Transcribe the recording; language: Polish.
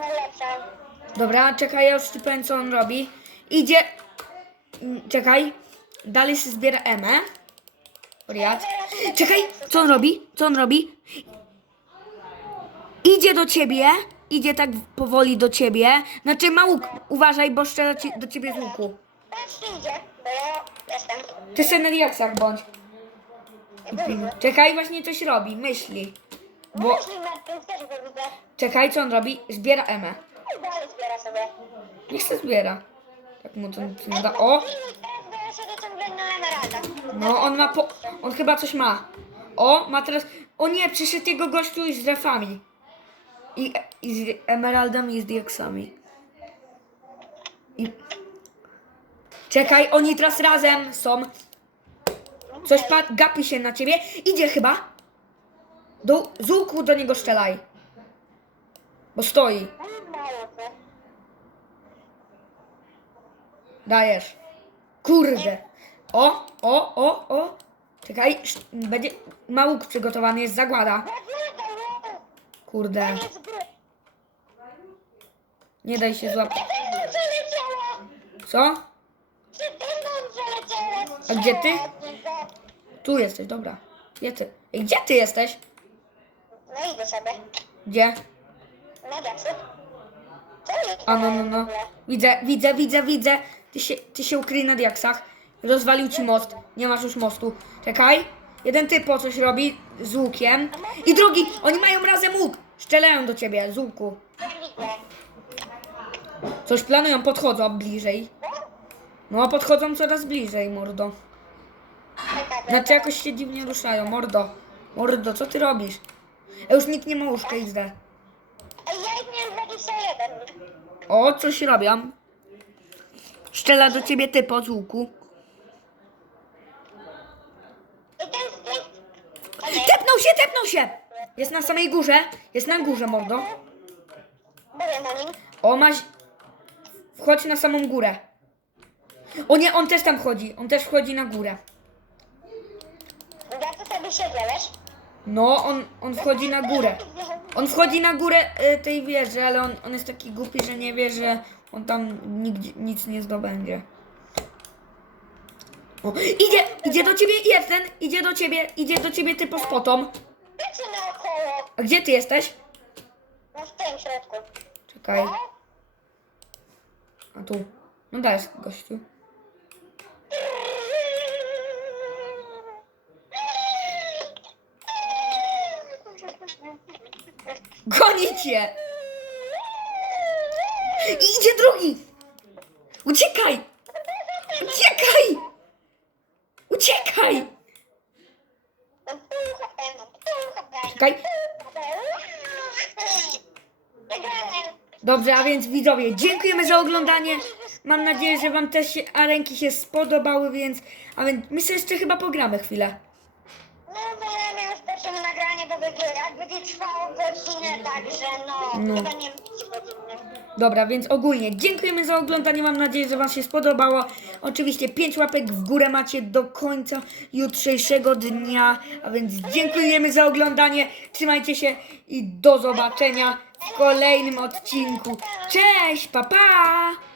najlepsza. Dobra, czekaj, ja już ci powiem, co on robi. Idzie... Mm, Czekaj. Dalej się zbiera Emę. Wariat. Czekaj, co on robi? Co on robi? Idzie do ciebie. Idzie tak powoli do ciebie. Znaczy ma łuk. Uważaj, bo ci do ciebie z łuku. Patrz, idzie, bo ja jestem. Ty sobie na diaksach bądź. Czekaj, właśnie coś robi. Myśli. Bo... Myśli też go widzę. Czekaj, co on robi? Zbiera Emę. I dalej zbiera sobie. Niech se zbiera. Tak mu to nic nie da. O! I teraz zbiera sobie ciągle na emeraldach. No, on ma po... On chyba coś ma. O, ma teraz... O nie, przyszedł jego gościu i z refami. I, I z emeraldami i z diaksami. I... Czekaj, oni teraz razem są. Coś pa... gapi się na ciebie. Idzie chyba. Do... Z łuku do niego strzelaj. Bo stoi. Dajesz. Kurde. O, o, o, o. Czekaj, będzie... Ma łuk przygotowany, jest zagłada. Kurde. Nie daj się złapać. Co? A gdzie ty? Tu jesteś, dobra. Gdzie ty? Gdzie ty jesteś? No idę sobie. Gdzie? Na diaksy. Co jest? A no, no, no. Widzę, widzę, widzę, widzę. Ty się, ty się ukryj na diaksach. Rozwalił ci most. Nie masz już mostu. Czekaj. Jeden typ po coś robi z łukiem. I drugi, oni mają razem łuk. Strzelają do ciebie z łuku. Widzę. Coś planują, podchodzą bliżej. No, podchodzą coraz bliżej, mordo. Czekaj, Znaczy jakoś się dziwnie ruszają, mordo. Mordo, co ty robisz? A już nikt nie ma łóżka XD. Ja ich miałem 21. O, coś robią. Strzela do ciebie typ od łuku. I ten. Tepnął się, tepnął się! Jest na samej górze. Jest na górze, mordo. Na nim. O, masz... Wchodź na samą górę. O nie, on też tam chodzi. On też wchodzi na górę. Ja tu sobie siedzę, wiesz? No, on, on wchodzi na górę. On wchodzi na górę y, tej wieży, ale on, on jest taki głupi, że nie wie, że on tam nigdzie, nic nie zdobędzie. O, idzie, idzie do ciebie jeden, idzie do ciebie, idzie do ciebie typo z potą. Naokoło. A gdzie ty jesteś? No w tym środku. Czekaj. A tu. No dajesz, gościu. Goni cię! I idzie drugi! Uciekaj! Uciekaj! Uciekaj! Wygrałem. Dobrze, a więc widzowie, dziękujemy za oglądanie. Mam nadzieję, że Wam też się arenki się spodobały, więc. A więc my jeszcze chyba pogramy chwilę. Pierwsze nagranie do jak będzie trwało godzinę, także no, No. chyba nie. Dobra, więc ogólnie dziękujemy za oglądanie. Mam nadzieję, że Wam się spodobało. Oczywiście 5 łapek w górę macie do końca jutrzejszego dnia. A więc dziękujemy za oglądanie. Trzymajcie się i do zobaczenia w kolejnym odcinku. Cześć, pa pa!